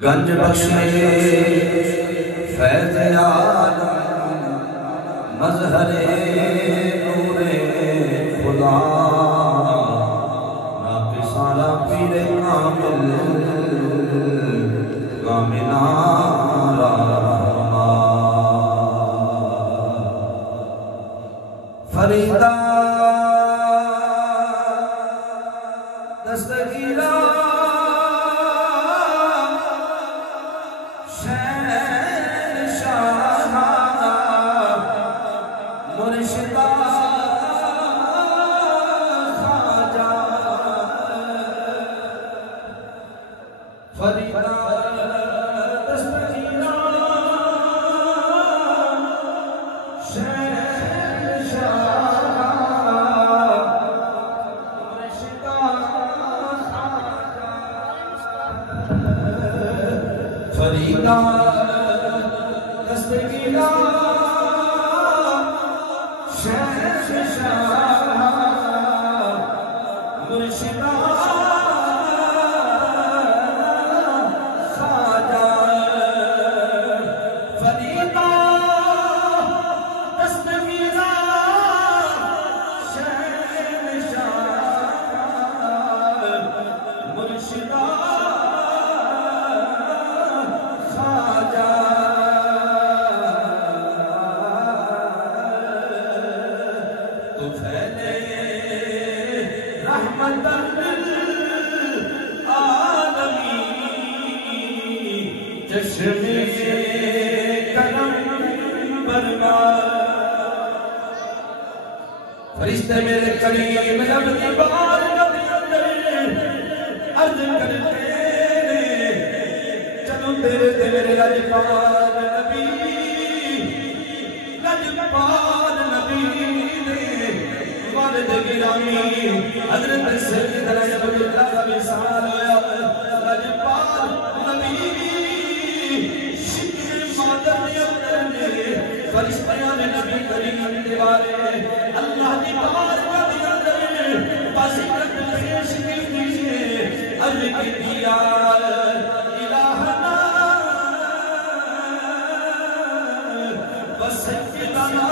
گنج بخشے فیض عالم مظہر نور خدا ناقصانہ پیر کامل کاملان فریدہ دستگیرہ فرشتے میرے کریم جب دیوار نبی عرض کرتے چلو تیرے تیرے لجپال نبی والد گرامی حضرت سیدنا عبداللہ کا وصال ہویا لجپال نبی شکر مادر نے فرشتیاں نے نبی کریم دیوارے اللہ کی بارگاہ کے اندر بصیرت پیش کیجیے عرض کی یا الہنا وسیدنا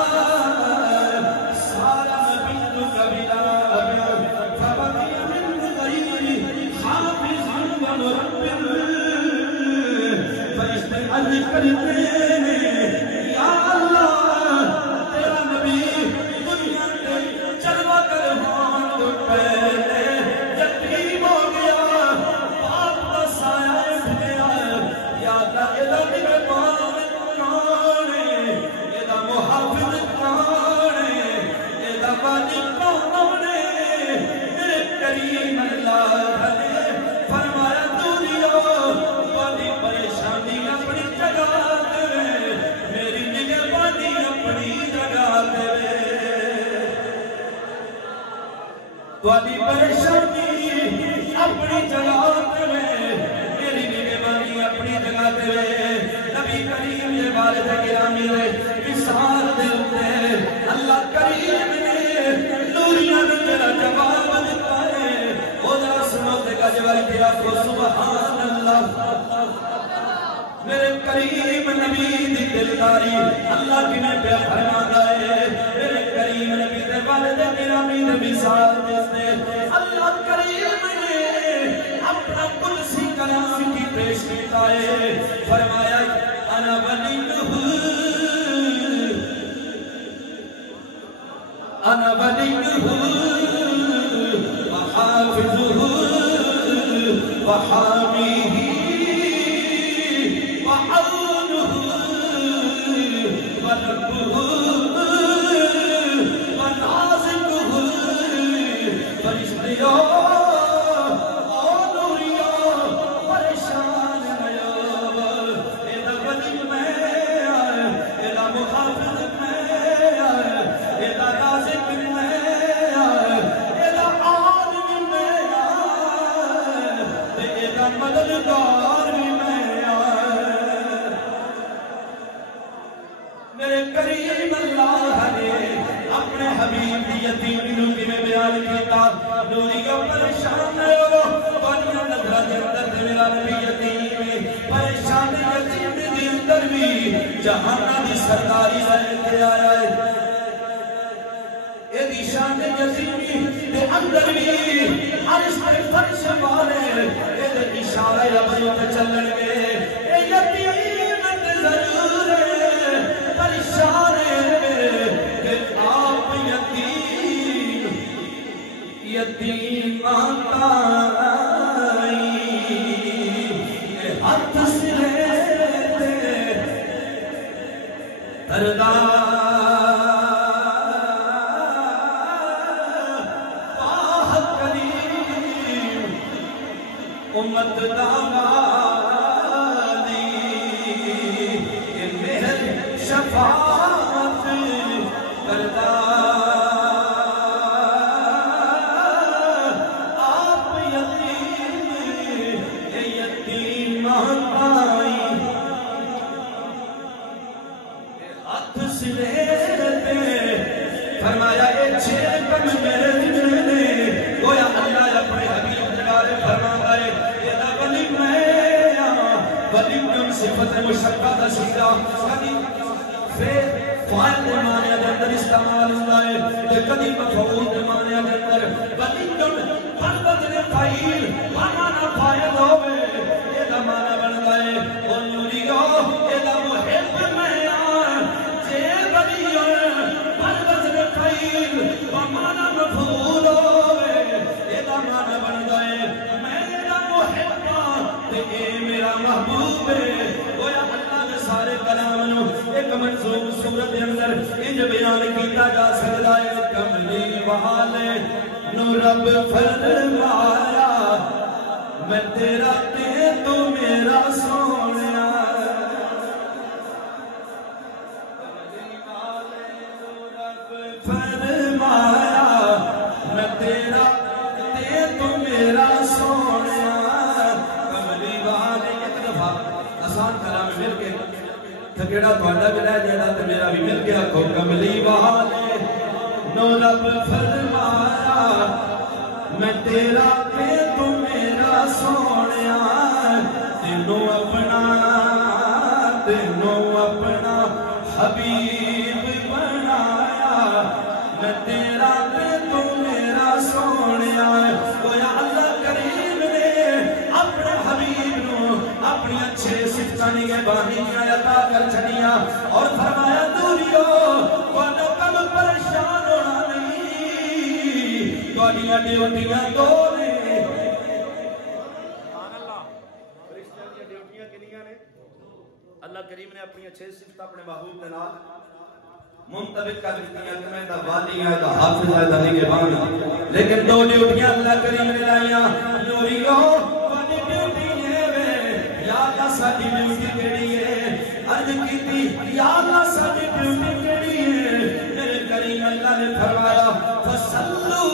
سارا نبی کبیلا فبقی من غیر حافظ و مربر فرشتے عرض کرتے یا اللہ تیرا نبی فرمایا تو دیو بڑی پریشانی اپنی جگہ تواڈی پریشانی اپنی جگہ تے میری نگہبانی اپنی جگہ تے نبی کریم دے والد گرامی دے مثال دے اوتے اللہ کریم نے نوریاں نوں جڑا جواب دتا ہے او ذرا سنو تے گجواری تے آکھو سبحان اللہ میرے کریم نبی دی دلداری اللہ کی نے پہ فرماتا ہے میرے کریم نبی دے والد گرامی دے مثال دے اللہ کریم نے اپنا قدسی کلام کی پیش کیتا ہے فرمایا انا ولیہ انا ولیہ وحافظہ وحامیہ میرے کریم اللہ نے اپنے حبیب دی یتیمی کی میں بیان کیتا نوریوں پریشان ہو پانیاں نظرہ دے اندر میرا نبی یتیم پریشان یتیم دی اندر بھی جہانہ دی سرداری لے کے آیا ہے ایدی شان یتیمی دے اندر بھی عرش پر فرش والے ایدی اشارہ ربیوں پہ چلن گے اے یتیم ضرور ہے پریشان ہے کہ آپ یتیم آئی ہاتھ سے لیتے تردار امت دامادی کہ مہر شفاعت کردا آپ یتیم آئی ہاتھ سے لیتے فرمایا اے چھیکم میرے دلے گویا اللہ اپنے حبیب جلالے فرماتا ہے ولی کم صفت مشبہ سیدھا کبھی فائل دے معنی دے اندر استعمال ہوتا ہے تے کبھی مفعول دے معنی دے اندر ولی کم ہر بدل فائل معنی فائل ہوئے یہ دا معنی بنتا ہے او نوریو یہ دا محب میں جے ولی ہر بدل فائل معنی مفعول ہوئے یہ دا معنی بنتا ہے میں دا محب اے میرا محبوب ہے گویا اللہ کے سارے کلام نو ایک منظوم صورت اندر انج بیان کیتا جا سکتا ہے کملی والے نو رب فرمایا میں تیرا تے تو میرا سونیا کملی والے نو رب فرمایا میں تیرا تے تو میرا سونیا آسان کلام مل کے تھکیڑا تھوڑا بھی رہ جائے تو میرا بھی مل گیا کو کملی والے نو رب فرمایا میں تیرا تے تو میرا سونیا تینوں اپنا حبیب بنایا میں تیرا تے تو میرا سونیا گویا اللہ کریم نے اپنے حبیب نو اپنی اچھے صفتانی کے باہنیاں عطا کر چھڑیاں اور فرمایا دوریو کوئی کم پریشان ہونا نہیں کوئی ڈیوٹیاں دو نے اللہ کریم نے اپنی اچھے صفت اپنے محبوب کے نال منطبق کر دیا کہ میں دا والی ہے دا حافظ ہے دا نگہبان لیکن دو ڈیوٹیاں اللہ کریم نے لائیاں نوریو کوئی ڈیوٹی ہے یا اللہ ساڈی ڈیوٹی کیڑی ہے عرض کیتی یا اللہ ساڈی ڈیوٹی کیڑی ہے میرے کریم اللہ نے فرمایا فصلو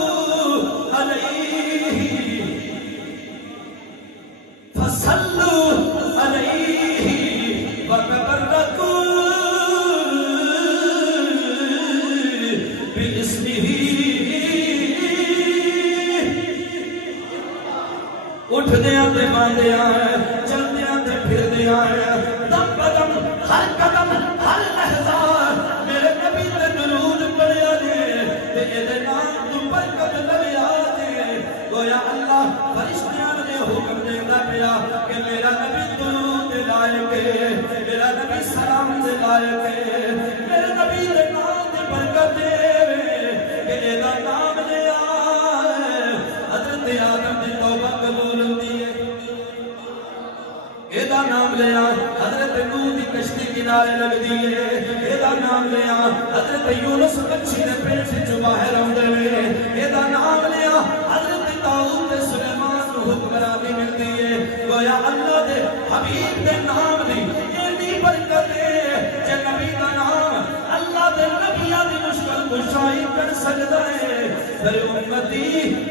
دیا چلدیاں تے پھر دیا دم بدم ہر قدم ہر لحظہ میرے نبی تے درود پڑھیا دے تے اے نام تو برکت لویا دے گویا اللہ فرشتیاں نے حکم دیندا پیا کہ میرا نبی درود لائق ہے میرا نبی سلام دے لائق ہے میرے نبی دے نام دی برکت دے کہ اے دا نام لیا حضرت آدم دی توبہ قبول ہوندی ہے اے دا نام لیا حضرت نوح دی کشتی کنارے لگ دیئے اے دا نام لیا حضرت یونس مچھی دے پیٹ سے باہر آندے وے اے دا نام لیا حضرت داؤد تے سلیمان کو حکمرانی ملتی ہے گویا اللہ دے حبیب دے نام دی اینی برکت ہے کہ نبی دا نام اللہ دے نبیاں دی مشکل کشائی کر سکتا ہے پھر امتی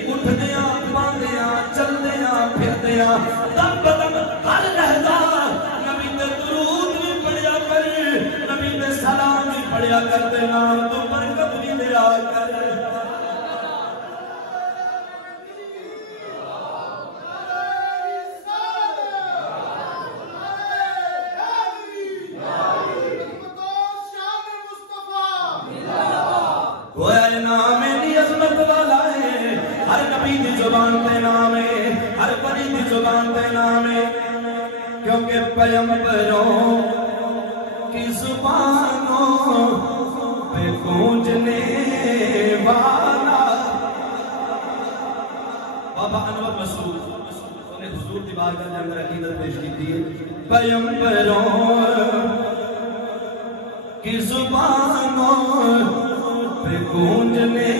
اٹھدیاں باندیاں چلدیاں پھردیاں دم بدم ہر لحظہ نبی دے درود بھی پڑھیا کر نبی دے سلام بھی پڑھیا کر دے نام تو برکت بھی دیا کر ہر نبی دی زبان تے نام ہے ہر ولی دی زبان تے نام ہے کیونکہ پیغمبروں کی زبانوں پہ گونجنے والا بابا انور مسعود انہیں حضور دی بارگاہ کے اندر عقیدت پیش کی تھی پیغمبروں کی زبانوں پہ گونجنے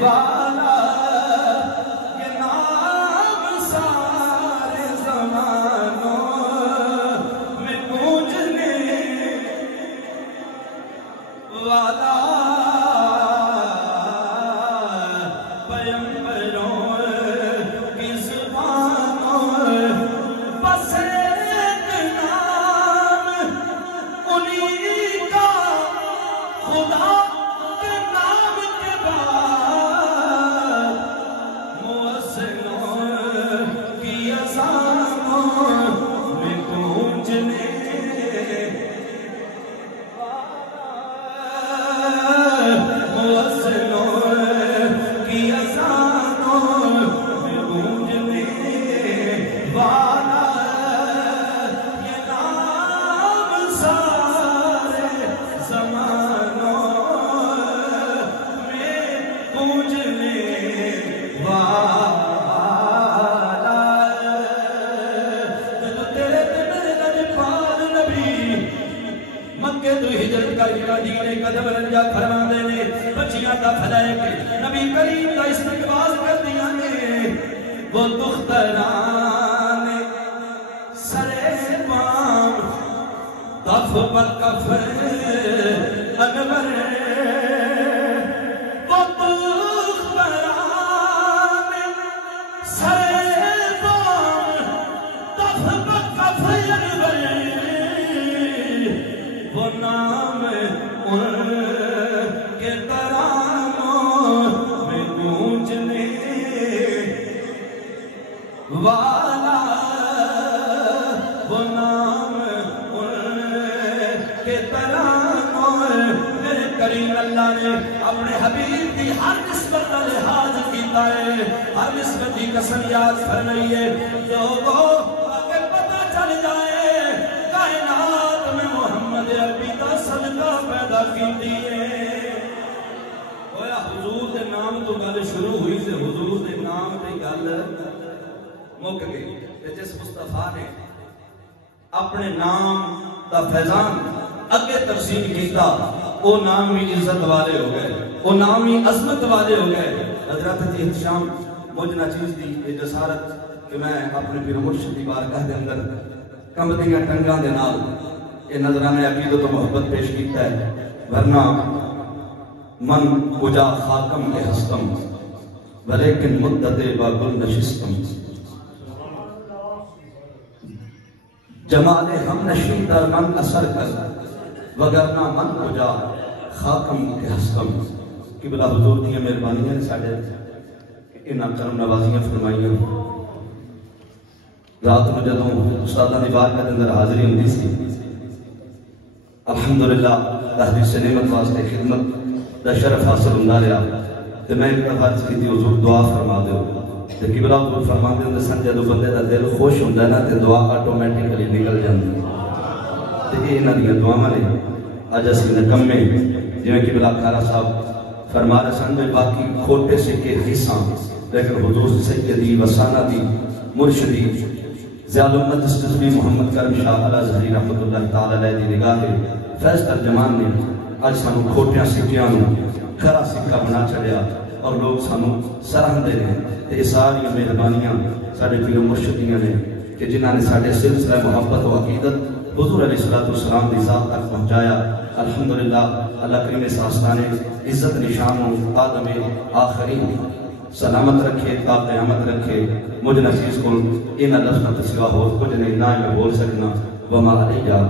والا یہ نام سارے زمانوں میں گونجنے والا پیغمبروں کی زبانوں بس ایک نام انہی کا خدا نبی کریم کا استقبال کر دیا نے وہ دختران سرے پام کف بکف انور وہ دختران سرے پام کف بکف انور وہ نام ان کے ترانوں میں گونجنے والا وہ نام ان کے ترانوں میرے کریم اللہ نے اپنے حبیب کی ہر نسبت کا لحاظ کیتا ہے ہر نسبت کی قسم یاد فرمائی ہے لوگوں اگر پتہ چل جائے کائنات میں محمد عربی کا صدقہ پیدا کیتی ہے حضور دے نام تو گل شروع ہوئی سے حضور دے نام تے گل مک گئی جس مصطفیٰ نے اپنے نام دا فیضان اگے تقسیم کیتا وہ نام بھی عزت والے ہو گئے وہ نام بھی عظمت والے ہو گئے حضرت جی احتشام مجھ نہ چیز دی یہ جسارت کہ میں اپنے پیر مرشد دی بارگاہ دے اندر کمبدیاں ٹنگاں دے نال یہ نظرانہ عقیدت و محبت پیش کیتا ہے ورنہ من کجا خاتم کے ہستم ولیکن مدت بابل نشستم جمال ہم نشین در من اثر کر وگرنہ من کجا خاتم کے ہستم قبلہ حضور دیا مہربانیاں ساڑھے انہاں کرم نوازیاں فرمائیاں رات میں جدوں استاداں دی بارگاہ دے اندر حاضری ہوندی سی الحمدللہ تحدیث سے نعمت واسطے خدمت دا شرف حاصل ہوندا رہا تے میں ایک دفعہ عرض کیتی حضور دعا فرما دیو تے قبلہ حضور فرما دے ہوندے سن جدوں بندے دا دل خوش ہوندا ہے نا تے دعا آٹومیٹکلی نکل جاندی تے انہاں دیاں دعاواں نے اج اسی نکمے جویں قبلہ کھارا صاحب فرما رہے سن میں باقی کھوٹے سکے حصہ لیکن حضور سیدی وسانہ دی مرشدی زیاد امت استثبی محمد کرم شاہ علیہ ظہری رحمت اللہ تعالیٰ علیہ دی نگاہ فیض ترجمان نے آج سانو کھوٹیاں سکیاں کھرا سکہ بنا چڑیا اور لوگ سانو سرہن دے رہے یہ ساری مہربانیاں ساڑھے پیو مرشدیاں نے کہ جنہاں نے ساڑھے سلسلہ محبت و عقیدت حضور علیہ السلام دی ذات تک پہنچایا الحمدللہ اللہ کریم اس آستانے عزت نشان آدم آخری سلامت رکھے تا قیامت رکھے مجھ نفیس کو انہا لفظ نہ تسوا ہو کچھ نہیں نہ میں بول سکنا وما علیہ